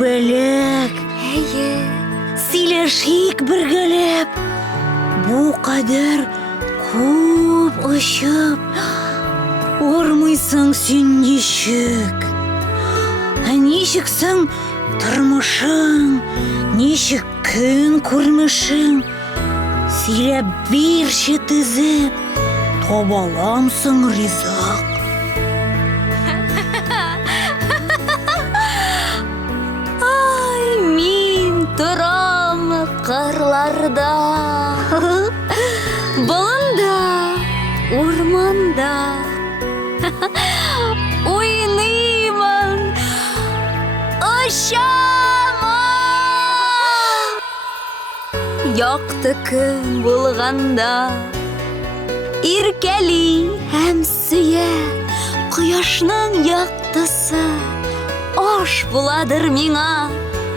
Күбәләк. Сөйләшик бергәләп. Бу кадәр күп очып, Ормыйсың син ничек? Ничек соң тормышың? Ничек көн күрмешең? Сөйләп бирче тезеп, табаламсың ризык. Мин торам кырларда, болында, урманда, уйныймын, очамын. Якты көн булганда, иркәли һәм сөя, кояшның яктысы аш буладыр миңа,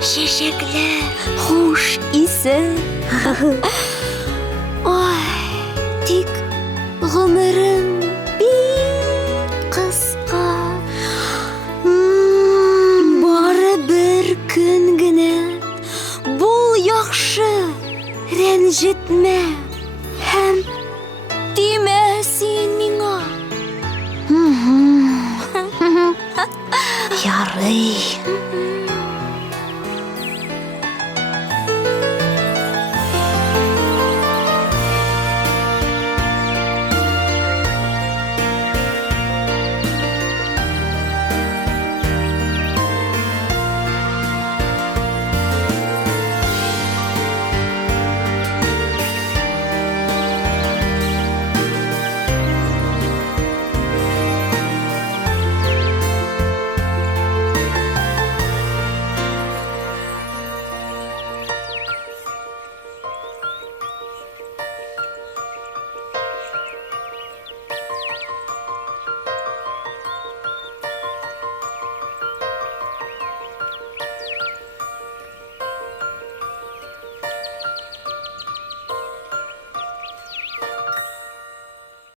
чәчәкле хуш исе. Ой, тик гомерем бик кыска. Бары бер көн генә, бул яхшы, рәнҗетмә һәм тимә син миңа. Ярый.